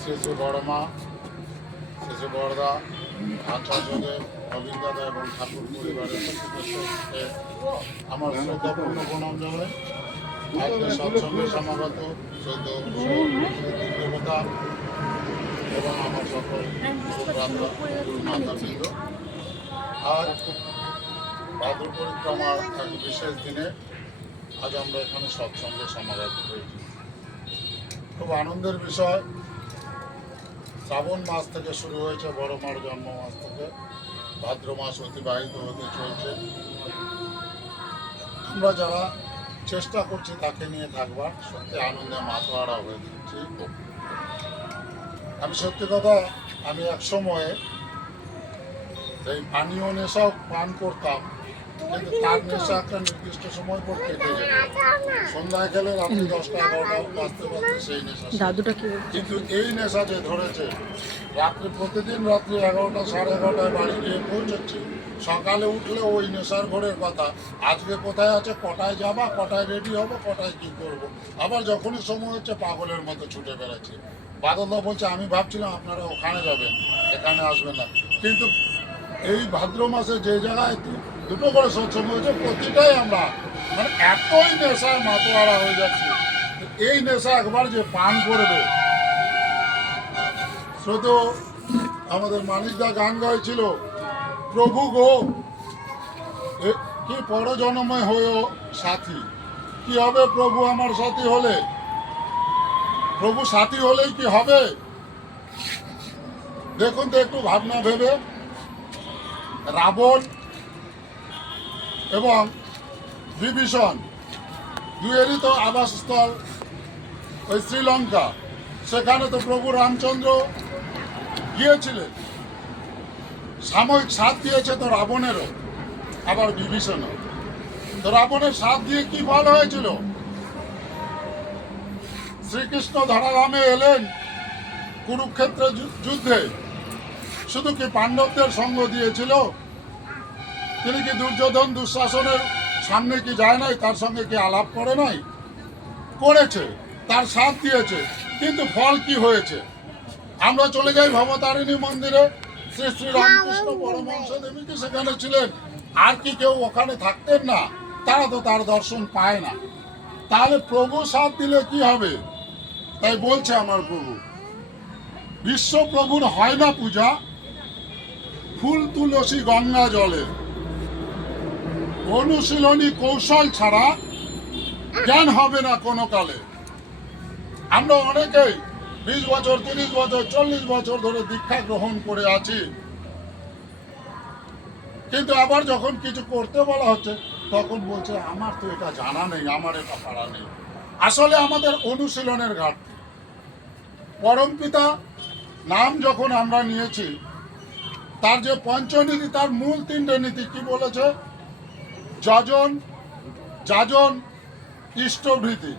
শ্রী বড়মা শ্রী বড়দা, আচার্যদেব অভিজ্ঞতা এবং ঠাকুর পরিবারের আমার শ্রদ্ধাপূর্ণ প্রণাম জানাই আজকে সৎসঙ্গে সমাগত দেবতা এবং আমার সকল গুরুমাতাবৃন্দ আজ ভাদ্র পরিক্রমার এক বিশেষ দিনে আজ আমরা এখানে সৎসঙ্গে সমাগত হয়েছি। খুব আনন্দের বিষয় শ্রাবণ মাস থেকে শুরু হয়েছে, বড় মার জন্ম মাস থেকে। ভাদ্র মাস অতিবাহিত হতে চলছে। আমরা যারা চেষ্টা করছি তাকে নিয়ে থাকবার, সত্যি আনন্দে মাতোয়ারা হয়ে যাচ্ছি। আমি সত্যি কথা, আমি এক সময়ে এই পানীয় নেশাও পান করতাম। কিন্তু তার নেশা একটা নির্দিষ্ট সময় পর কেটে যেত সন্ধ্যায় খেলে রাত্রি দশটা এগারোটা সেই নেশা দাদুটা কি কিন্তু এই নেশা যে ধরেছে রাত্রে প্রতিদিন রাত্রি এগারোটা সাড়ে এগারোটায় বাড়ি গিয়ে পৌঁছচ্ছি। সকালে উঠলে ওই নেশার ঘরের কথা। আজকে কোথায় আছে কটায় যাবা কটায় রেডি হব কটায় কি করব? আবার যখনই সময় হচ্ছে পাগলের মতো ছুটে বেড়াচ্ছে। বাদলদা বলছে আমি ভাবছিলাম আপনারা ওখানে যাবেন এখানে আসবেন না। কিন্তু এই ভাদ্র মাসে যে জায়গায় দুটো করে সৎসঙ্গ হয়েছে, প্রতিটাই আমরা। মানে এতই নেশায় মাতোয়ারা হয়ে যাচ্ছে। এই নেশা একবার যে পান করবে। শুধু আমাদের মানিকদা গান গাইছিল, প্রভু গো। কি পরজনময় হয়েও সাথী। কি হবে প্রভু আমার সাথী হলে? প্রভু সাথী হলেই কি হবে? দেখুন তো একটু ভাবনা ভেবে। রাবণ এবং বিভীষণ দুয়েরই তো আবাসস্থল ওই শ্রীলঙ্কা। সেখানে তো প্রভু রামচন্দ্র গিয়েছিলেন। সাময়িক সাথ দিয়েছে তো রাবণেরও, আবার বিভীষণও তো রাবণের সাথ দিয়ে কি ফল হয়েছিল? শ্রীকৃষ্ণ ধরাধামে এলেন কুরুক্ষেত্র যুদ্ধে। শুধু কি পাণ্ডবদের সঙ্গ দিয়েছিল? তিনি কি দুর্যোধন দুঃশাসনের সামনে কি যায় নাই? তার সঙ্গে কি আলাপ করে নাই? করেছে, তার সাথ দিয়েছে, কিন্তু ফল কি হয়েছে? আমরা চলে যাই ভবতারিণী মন্দিরে। শ্রী শ্রী রামকৃষ্ণ পরমহংস দেবী কি সেখানে ছিলেন? আর কি কেউ ওখানে থাকতেন না? তারা তো তার দর্শন পায় না। তাহলে প্রভু সাথ দিলে কি হবে? তাই বলছে আমার প্রভু বিশ্ব প্রভুর হয় না পূজা, ফুল তুলসী গঙ্গা জলে। অনুশীলনী কৌশল ছাড়া জ্ঞান হবে না কোনো কালে। আমরা অনেকেই বিশ বছর, তিরিশ বছর, চল্লিশ বছর ধরে দীক্ষা গ্রহণ করে আছি। কিন্তু আবার যখন কিছু করতে বলা হচ্ছে, তখন বলছে, আমার তো এটা জানা নেই, আমার এটা পারা নেই। আসলে আমাদের অনুশীলনের ঘাটতি। পরম পিতা নাম যখন আমরা নিয়েছি, তার যে পঞ্চনীতি, তার মূল তিনটে নীতি কি বলেছে? যজন, যাজন, ইষ্টভৃতি।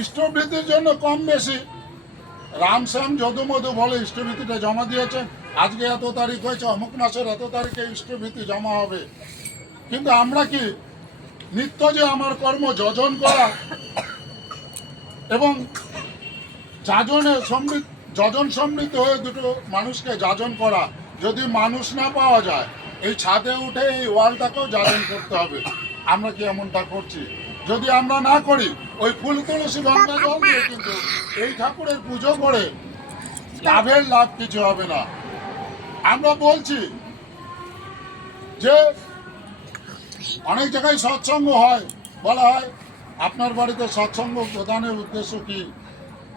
ইষ্টভৃতির জন্য কম বেশি। রামশ্যাম যদুমধু বলে ইষ্টভীতিটা জমা দিয়েছেন। আজকে এত তারিখ হয়েছে, অমুক মাসের এত তারিখে ইষ্টভীতি জমা হবে। কিন্তু আমরা কি নিত্য যে আমার কর্ম যজন করা এবং যাজনে সমৃদ্ধ যজন সমৃদ্ধ হয়ে দুটো মানুষকে যাজন করা, যদি মানুষ না পাওয়া যায় এই ছাদে উঠে এই ওয়ালটাকেও যাজন করতে হবে। আমরা কি এমনটা করছি? যদি আমরা না করি, ওই ফুল তুলসী গঙ্গা জল দিয়ে কিন্তু এই ঠাকুরের পুজো করে লাভের লাভ কিছু হবে না। আমরা বলছি যে অনেক জায়গায় সৎসঙ্গ হয়। বলা হয়, আপনার বাড়িতে সৎসঙ্গ প্রদানের উদ্দেশ্য কি?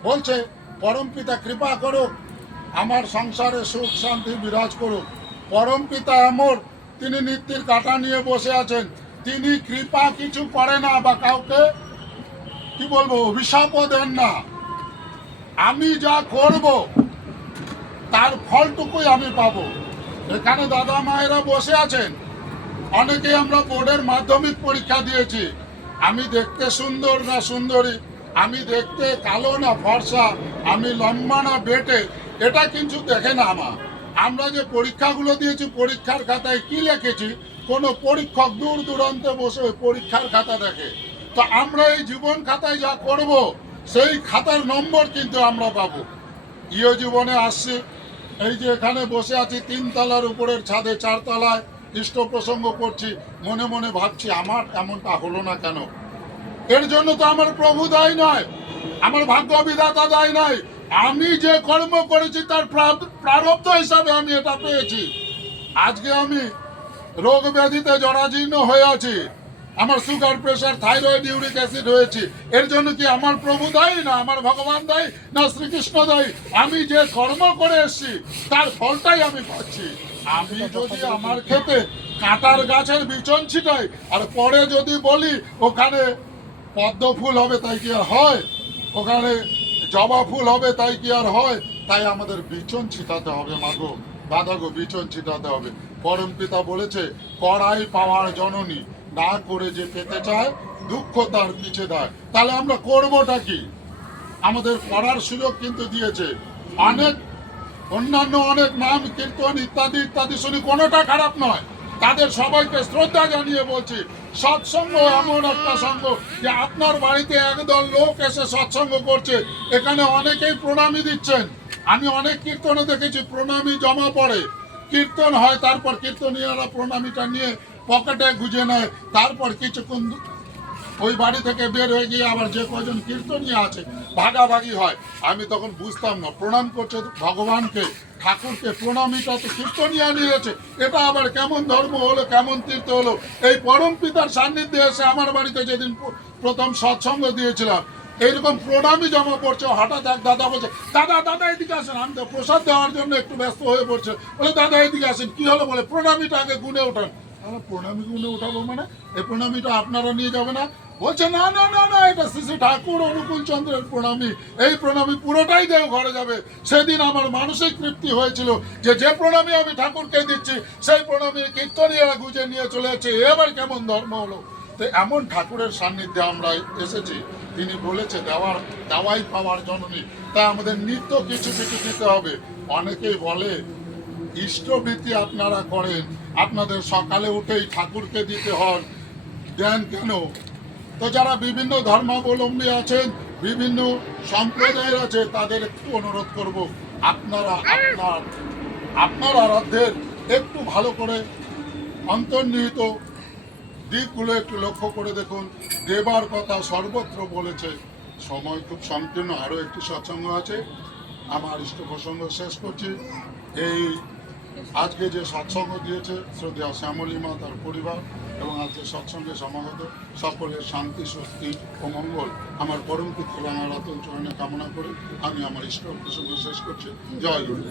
বলছে, পরম পিতা কৃপা করুক, আমার সংসারে সুখ শান্তি বিরাজ করুক। পরম পিতা আমর তিনি নিত্যের কাটা নিয়ে বসে আছেন। তিনি কৃপা কিছু করে না বা কাউকে, কি বলব, অভিশাপও দেন না। আমি যা করব, তার ফলটুকুই আমি পাব। এখানে দাদা মায়েরা বসে আছেন। অনেকে আমরা বোর্ডের মাধ্যমিক পরীক্ষা দিয়েছি। আমি দেখতে সুন্দর না সুন্দরী, আমি দেখতে কালো না ফর্সা, আমি লম্বা না বেটে, এটা কিন্তু দেখে না আমার আমরা যে পরীক্ষাগুলো দিয়েছি, পরীক্ষার খাতায় কি লিখেছি, কোনো পরীক্ষক দূর দূরান্তে বসে পরীক্ষার খাতা দেখে। তো আমরা এই জীবন খাতায় যা করব, সেই খাতার নম্বর কিন্তু আমরা পাবো। ইয় জীবনে আসছি। এই যে এখানে বসে আছি তিন তলার উপরের ছাদে চার চারতলায় ইষ্ট প্রসঙ্গ করছি, মনে মনে ভাবছি, আমার এমনটা হলো না কেন? এর জন্য তো আমার প্রভু দায়ী নয়, আমার ভাগ্য বিধাতা দায় নয় আমি যে কর্ম করেছি তার প্রার- প্রারব্ধ হিসাবে আমি এটা পেয়েছি। আজকে আমি রোগ ব্যাধিতে জরাজীর্ণ হয়ে আছি। আমার sugar pressure thyroid uric acid হয়েছে। এর জন্য কি আমার প্রভু দায়ী না আমার ভগবান দায়ী না শ্রীকৃষ্ণ দায়ী? আমি যে কর্ম করে এসেছি, তার ফলটাই আমি পাচ্ছি। আমি যদি আমার ক্ষেতে কাঁটার গাছের বিচন ছিটাই, আর পরে যদি বলি ওখানে পদ্ম ফুল হবে তাই কি হয়? ওখানে জবা ফুল হবে, তাই কি আর হয়? তাই আমাদের বিচন ছিটাতে হবে মাগো দাদা গো, বিচন ছিটাতে হবে। পরম পিতা বলেছে, কড়াই পাওয়ার জননী, না করে যে পেতে চায়, দুঃখ তার পিছে দেয়। তাহলে আমরা করবোটা কি? আমাদের পড়ার সুযোগ কিন্তু দিয়েছে। অনেক, অন্যান্য অনেক নাম, কীর্তন ইত্যাদি ইত্যাদি শুনি কোনোটা খারাপ নয়। তাদের সবাইকে শ্রদ্ধা জানিয়ে বলছি সৎসঙ্গ এমন একটা সঙ্গ যে আপনার বাড়িতে একদল লোক এসে সৎসঙ্গ করছে। এখানে অনেকেই প্রণামী দিচ্ছেন। আমি অনেক কীর্তনে দেখেছি, প্রণামী জমা পড়ে। কীর্তন হয়, তারপর কীর্তনীয়রা প্রণামীটা নিয়ে পকেটে গুজে নেয়, তারপর কিছুক্ষণ ওই বাড়ি থেকে বের হয়ে গিয়ে আবার যে কজন কীর্তনীয় আছে, ভাগাভাগি হয়। আমি তখন বুঝতাম না, প্রণাম করছে ভগবানকে। ঠাকুরকে প্রণামীটা তো কীর্তনীয় নিয়েছে এটা আবার কেমন ধর্ম হলো, কেমন তীর্থ হলো? এই পরম পিতার সান্নিধ্যে এসে আমার বাড়িতে যেদিন প্রথম সৎসঙ্গ দিয়েছিলাম, এইরকম প্রণামী জমা পড়ছে, হঠাৎ এক দাদা বলছে, দাদা দাদা, এদিকে আসেন। আমি তো প্রসাদ দেওয়ার জন্য একটু ব্যস্ত হয়ে পড়ছে। বলে, দাদা, এদিকে আসেন। কি হলো? বলে, প্রণামীটা আগে গুনে ওঠান প্রণামী গুনে উঠাবো মানে? এই প্রণামীটা আপনারা নিয়ে যাবে না। বলছে, না না না না, এটা শ্রী ঠাকুর, অনুকূল চন্দ্রের প্রণামী। এই প্রণামী পুরোটাই দেও ঘরে যাবে। সেদিন আমার মানসিক তৃপ্তি হয়েছিল যে যে প্রণামী আমি ঠাকুরকে দিচ্ছি, সেই প্রণামী কীর্তনীয়রা গুজে নিয়ে চলে যাচ্ছে। এবার কেমন ধর্ম হলো? তো এমন ঠাকুরের সান্নিধ্যে আমরা এসেছি। তিনি বলেছে, দেওয়ার, দেওয়াই পাওয়ার জননী। তাই আমাদের নিত্য কিছু কিছু দিতে হবে। অনেকেই বলে ইষ্টবৃত্তি আপনারা করেন। আপনাদের সকালে উঠেই ঠাকুরকে দিতে হন। দেন কেন? তো যারা বিভিন্ন ধর্মাবলম্বী আছেন, বিভিন্ন সম্প্রদায়ের আছে, তাদের একটু অনুরোধ করব, আপনারা আপনার আপনার আরাধ্যের একটু ভালো করে অন্তর্নিহিত দিকগুলো একটু লক্ষ্য করে দেখুন। দেবার কথা সর্বত্র বলেছে। সময় খুব সংকীর্ণ। আরও একটি সৎসঙ্গ আছে। আমার ইষ্ট প্রসঙ্গ শেষ করছি। এই আজকে যে সৎসঙ্গ দিয়েছে শ্রদ্ধা শ্যামলী মা, তার পরিবার এবং আজকে সৎসঙ্গে সমাগত। সকলের শান্তি, স্বস্তি ও মঙ্গল। আমার পরম পিতা রাঙা রাতন চরণে কামনা করে আমি আমার ইষ্ট শেষ করছি। জয় গুরু